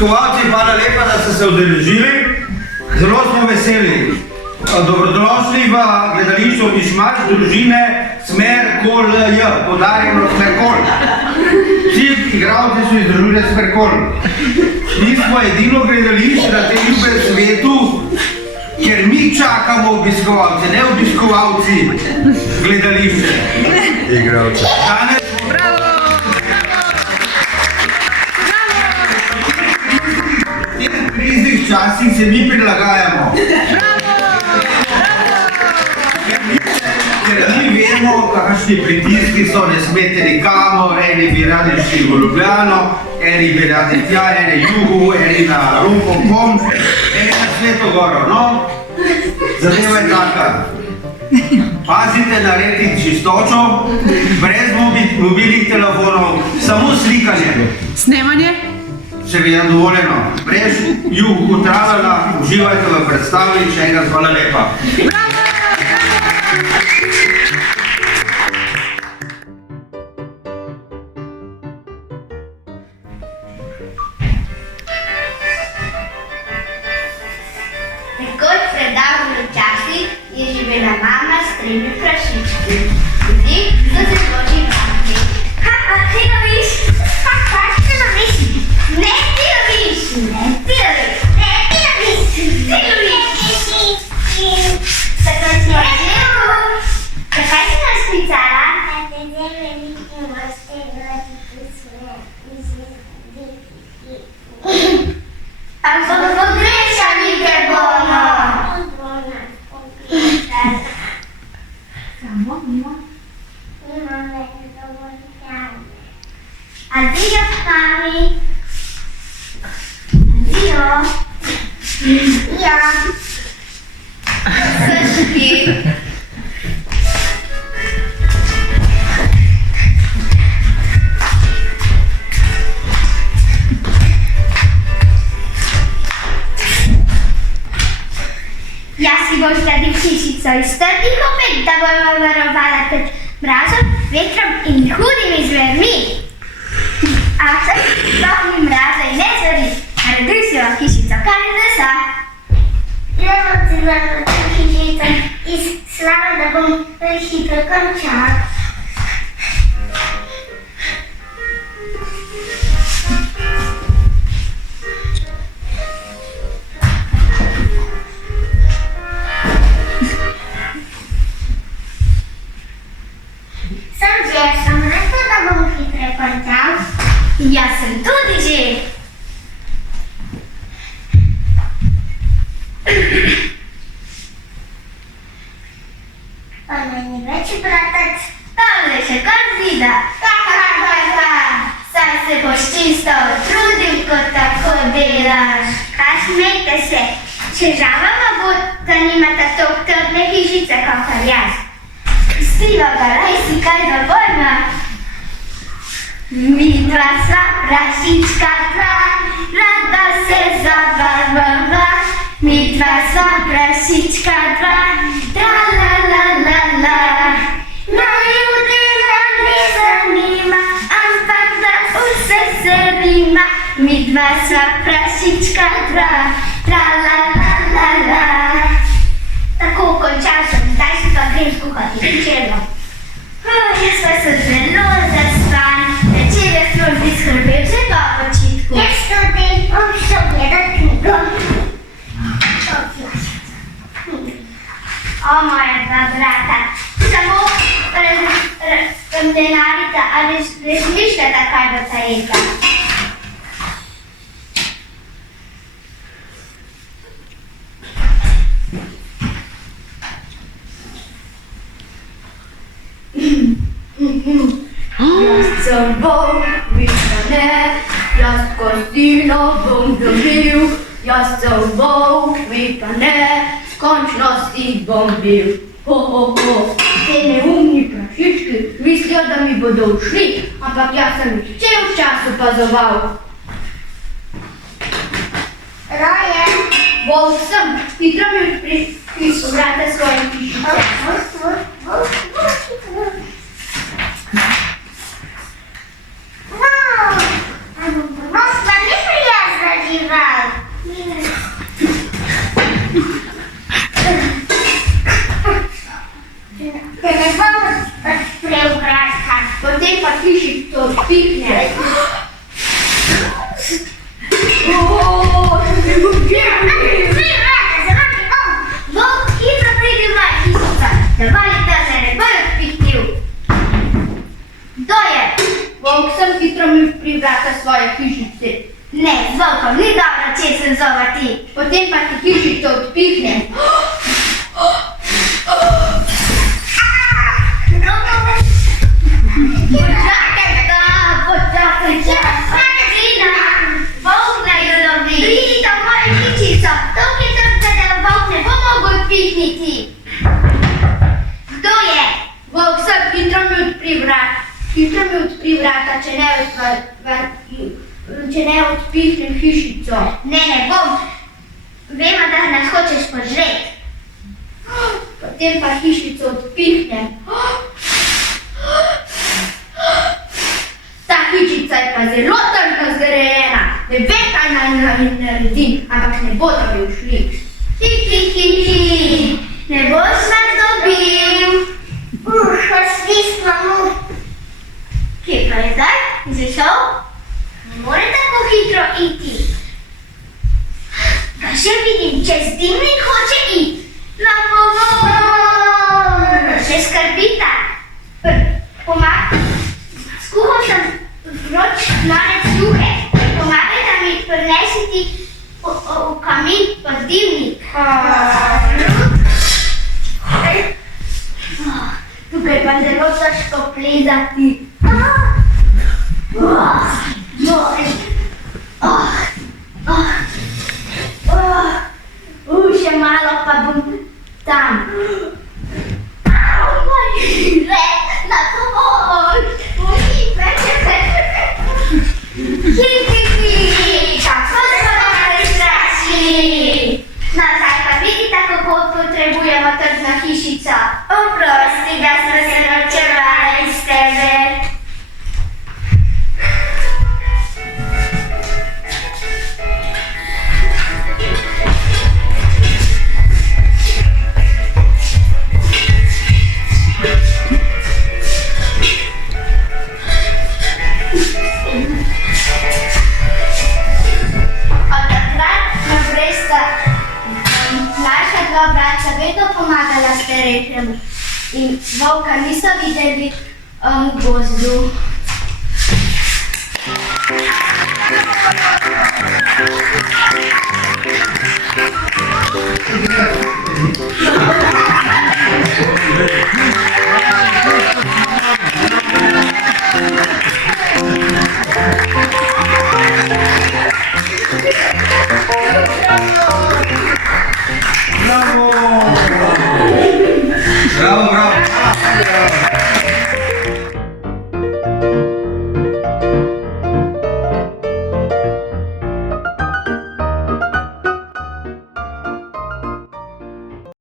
obiskovalci, hvala lepa, da ste se udeležili. Zelo smo veseli. Dobrodošli v gledališču Mišmaš družine Smerkol-J, podarjeno Smerkol. Vsi igralci so iz družine Smerkol. Mi smo edino gledališče na tem ljubem svetu, ker mi čakamo obiskovalce, ne obiskovalci gledališče. Igralce. Bravo! V teh kriznih časih se mi prilagajamo. Ker mi vemo, kakšni pritiski so, ne smete nikamor, eni bi radi šli v Ljubljano, eni bi radi tja, eni jugu, eni na Rumpom, eni na Sveto Goro, no? Zadeva je taka. Pazite na red in čistočo, brez mobilnih telefonov, samo slikanje. Snemanje? Seveda dovoljeno. Brez jugu tralala, uživajte v predstavi in še enkrat hvala lepa. Nekoč pred davnimi časi je živela mama s 3 prašički. Vsi so se zelo bavili. Ti loviš? Ti loviš? Ne, ti loviš! Ne, ti loviš! Ne, ti loviš! Ti loviš! Tako smo živeli. Zakaj si nas klicala? Ampak pogrešani te bomo. Samo nima? Nima več dovolj hrane. Adijo, mami. Adijo. Ja. Srški. Jaz si boš zgradil hišico iz trdih opek, da bomo varovala pred mrazom, vetrom in hudimi zvermi. A vse sploh ni mraza in ne zveri, naredil si jo hišico kar iz lesa. Jaz bom si naredil hišico iz slame, da bom hitro končal. Sem rekel, da bom hitro končal. Jaz sem tudi že. Pa meni več bratec. Tole še kar zida. Saj se boš čisto trudil, kot tako delaš. Kaj smejte se? Če žaba pa bo, da nimata toliko trdne hišice, kakor jaz. Skriva ga, raj si kaj dovoljna. Mi dva sva prašička dva, rada se zabavava. Mi dva sva prašička dva, tra-la-la-la-la. Naju dela ne zanima, ampak da vse se rima. Mi dva sva prašička dva, tra-la-la-la-la. Tako končal sem, zdaj si pa grem skuhati večerjo. Jaz pa sem zelo zaspan, večer je službi skrbel že po počitku. Jaz tudi bom šel gledat knjigo. O, moja dva brata, samo denarita, ali razmišljata, kaj bo ta jedla. Jaz sem volk, vi pa ne, jaz kostino bom dobil. Jaz sem volk, vi pa ne, končnosti bom bil. Ho, ho, ho, te neumni prašički mislijo, da mi bodo ušli, ampak jaz sem jih cel čas opazoval. Roje. Volk sem, hitro mi prišli vrata svoje hišice. Moskva ni prijazna Potem pa hišico odpihne. Volk hitro pride v moja hišica, da vali ta se ne bo odpihnil. Kdo je? Volk sem hitro mi pri vrata svoje hišice. Ne, z volkom ni dobro, če sem zovati. Potem pa ti hišico odpihne. Počakaj, Katarina, volk naj jo dobi. Pridite v mojo hišico, toliko je trpka, da volk ne bo mogel odpihniti. Kdo je? Volk sem hitro mi odpri vrata. Hitro mi odpri vrata, če ne odpihnem hišico. Ne bom. Vemo, da nas hočeš požreti. Potem pa hišico odpihnem. Ta hišica je pa zelo trdno zgrajena. Ne vem, kaj naj naredim, ampak ne bodo mi ušli. Hi. Ne boš nas dobil. Stisnila mu. Kje pa je zdaj? Zašel? Ne more tako hitro iti. Pa še vidim, čez dimnik hoče iti. Na pomoč! Še skrbita. Skuhal sem vroč lonec juhe. Pomagajta mi prinesiti v kamin pod dimnik. Tukaj pa zelo težko plezati. Še malo pa bom tam. Na pomoč! Kako smo nas strašili? No, zdaj pa vidite, kako potrebujemo trdno hišico. Oprosti, da smo se norčevala iz tebe. Vedno pomagala starejšemu in volka niso videli v gozdu.